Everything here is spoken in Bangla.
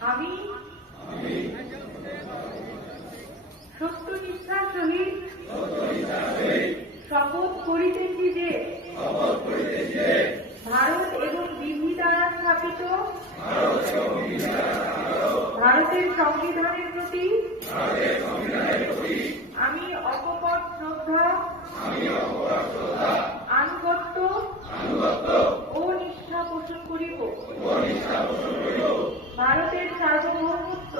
আমি সত্যনিষ্ঠার সহিত শপথ করিতেছি যে ভারত এবং বিধি দ্বারা স্থাপিত ভারতের সংবিধানের প্রতি আমি অকপট শ্রদ্ধা, আনুগত্য ও নিষ্ঠা পোষণ করিব। ভারতের সার্বভৌমত্ব